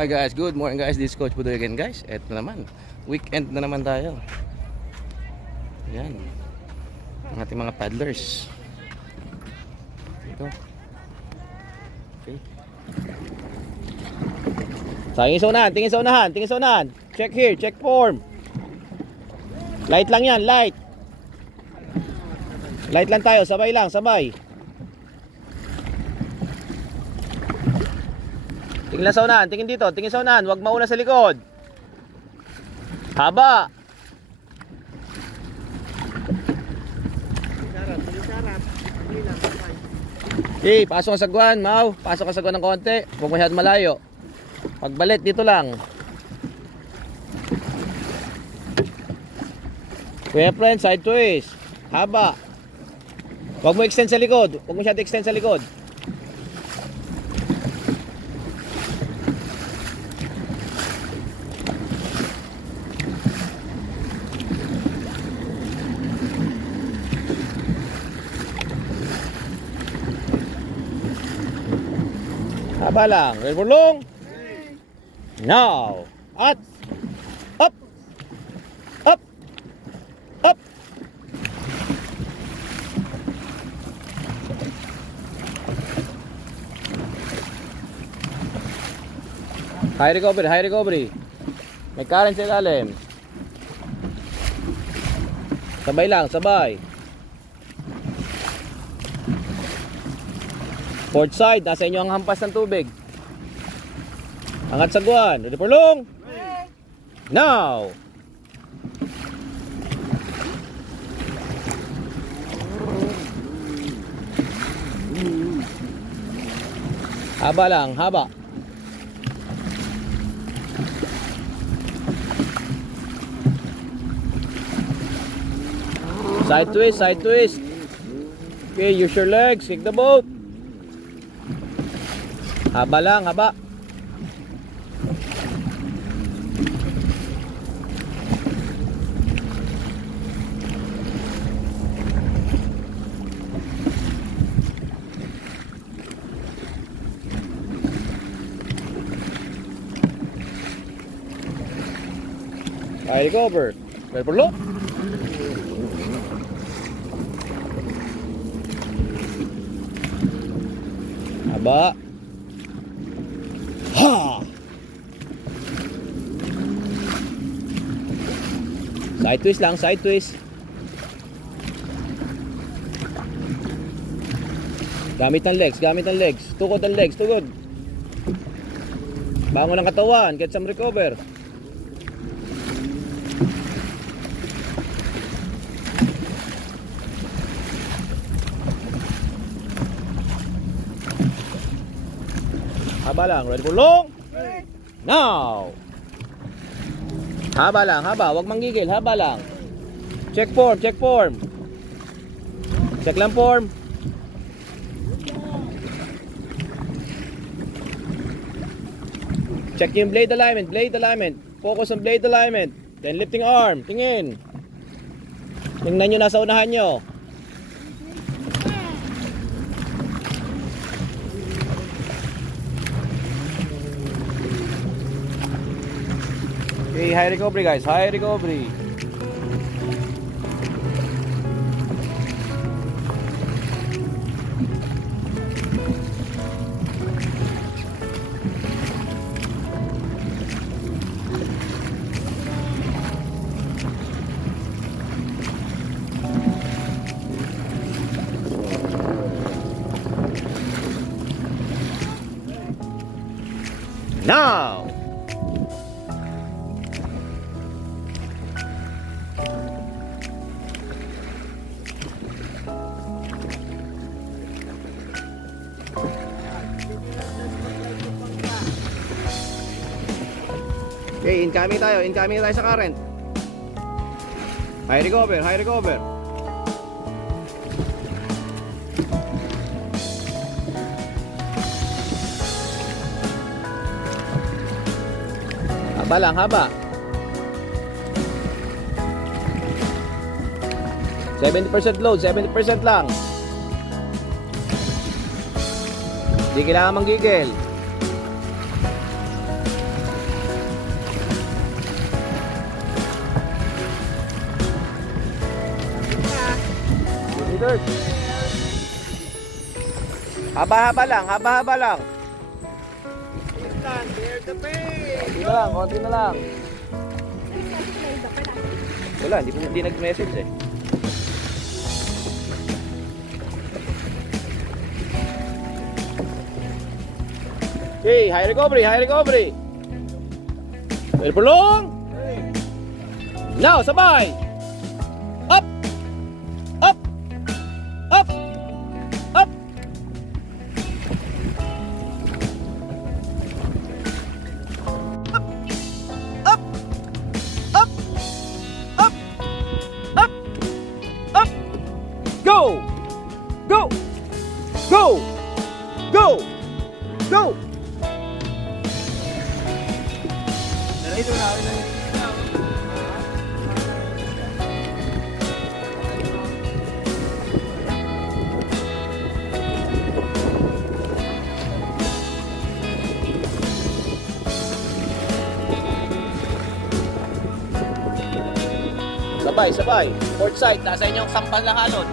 Hi guys, good morning guys. This is Coach Budoy again guys. Eto na naman, weekend na naman tayo. Yan, ang ating mga paddlers. Ito. Okay. Tingin sa unahan. Check here, check form. Light lang yan, light. Light lang tayo, sabay lang, sabay. Tingin sa unahan, tingin dito, tingin sa unahan, huwag mauna sa likod. Haba. Okay, pasok ka sa guwan, Mau. Pasok ka sa guwan ng konti, huwag masyadong malayo. Pagbalit, dito lang. Kuya friend, side twist. Haba. Huwag mo extend sa likod, huwag mo masyadong extend sa likod. Haba lang. Ready for long? Now. At. Up. Up. Up. High recovery, high recovery. May current sa ilalim. Sabay lang, sabay. Port side, nasa inyo ang hampas ng tubig. Angat sa guwan. Ready for long? Now! Haba lang, haba. Side twist, side twist. Okay, use your legs, kick the boat. Haba lang, haba. High recover. Ready for look? Haba. Ha! Side twist lang, side twist. Gamit ng legs, gamit ng legs. Tukod ang legs, tukod. Bangon ang katawan, get some recover. Haba lang, ready for long? Now! Haba lang, haba, huwag manggigil, haba lang. Check form, check form. Check lang form. Check yung blade alignment, blade alignment. Focus on blade alignment. Then lifting arm, tingin. Tingnan nyo nasa unahan nyo. Okay, high recovery guys, high recovery. Now! Okay, incoming tayo sa current. High recover, high recover. Haba lang, haba. 70% load, 70% lang. Hindi kailangan manggigil. Alert. Haba-haba lang, haba-haba lang. Konti na lang, konti na lang. Wala, hindi nag-message eh. Okay, high recovery, high recovery. Well, pulong. Now, sabay. Up. Up. Up. Up. Up. Up. Up. Up. Up. Go. Go. Go. Go. Go. Ito na, ito na. Sabay, sabay. Port side, nasa inyong sampal na halon.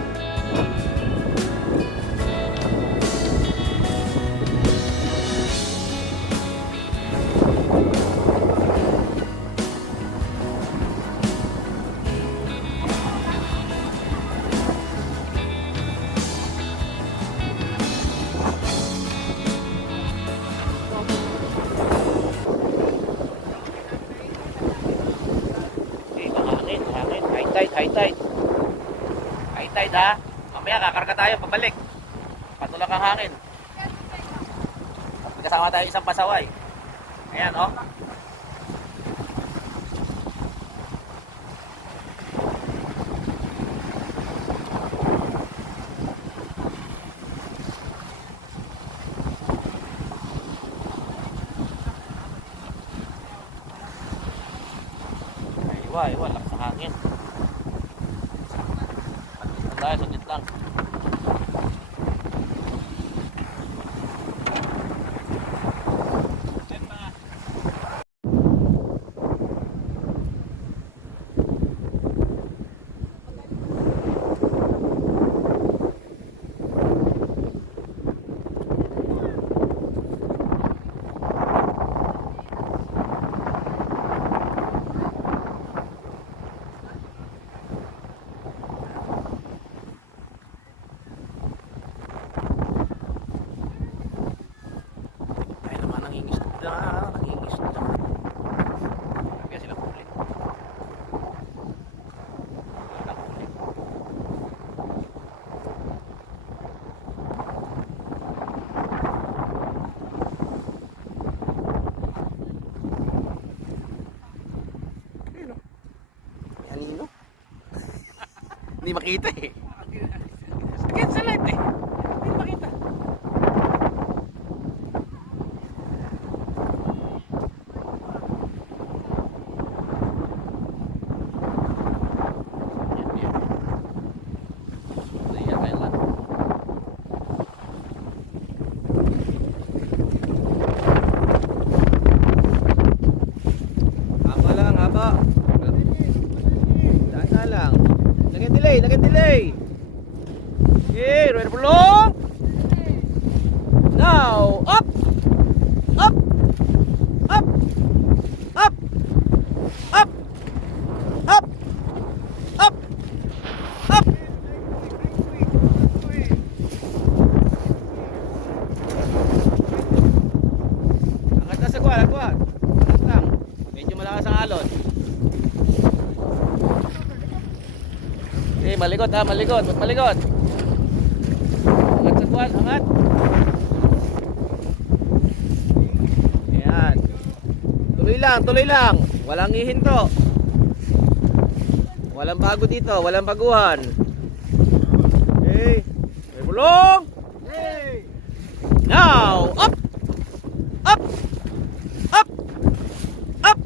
High tide. High tide ha. Mamaya kakarga tayo pabalik. Patulak ang hangin. Kasama tayo isang pasaway. Ayan oh. Iwa, lakas ang hangin. Sundit lang. Hindi makita eh. Sakit sa light eh. Hindi makita. Haba lang, haba. Daan lang. Nag-delay. Okay, ready for long. Now, up. Up. Up. Up. Up. Up. Up. Up. Angat na sa kuwan, Angat lang. Medyo malakas ang alon. Malikot ha, malikot, malikot. Angat sa kuwan, angat. Ayan. Tuloy lang. Walang hihinto. Walang bago dito, walang baguhan. Okay. May bulong. Now, up. Up. Up. Up.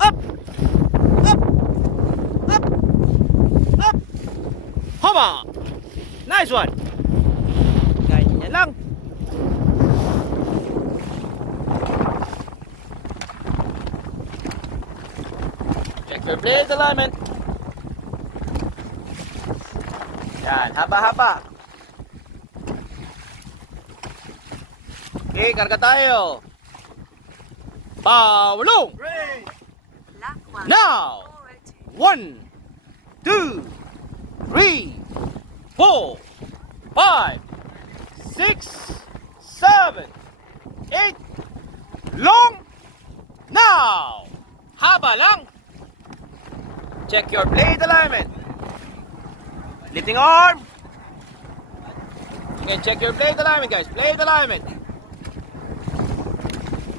Up. Up. Up. Up. Homa. Nice one. Ganyan lang. Check your blade alignment. Yan, haba-haba. Okay, karga tayo. Paulong! Now! 1, 2, 3, 4, 5, 6, 7, 8. Long! Now! Haba lang. Check your blade alignment. Lifting arm. Okay, check your blade alignment, guys. Blade alignment.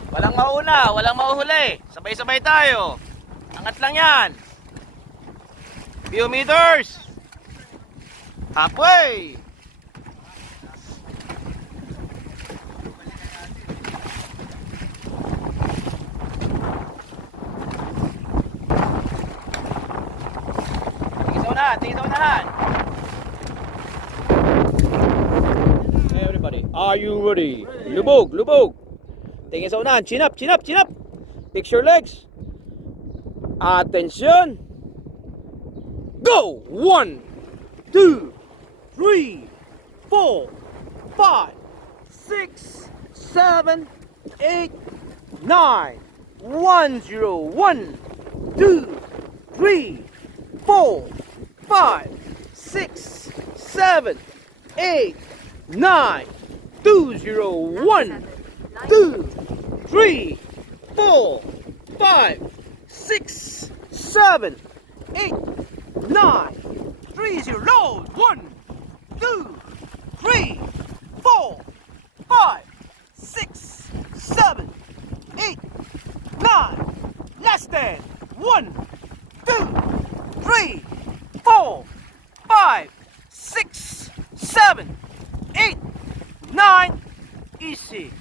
Walang mauna, walang mauhuli. Sabay-sabay tayo. Angat lang yan. Few meters. Halfway. Tingin sa unahan. Hey everybody, are you ready? Lubog, lubog. Tingin sa unahan, chin up, chin up, chin up. Fix your legs. Attention. Go! 1, 2, 3, 4, 5, 6, 7, 8, 9, 1, 0, 1, 2, 3, 4, 5, 6, 7, 8, 9, 2, 0, 1, 2, 3, 4, 5, 6, 7, 8, 9, 3, 0, load, 1, 2, 3, 4, 5, 6, 7, 8, 9, less than, 1, 2, 3, 4, 5, 6, 7, 8, 9, easy.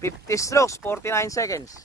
50 strokes, 49 seconds.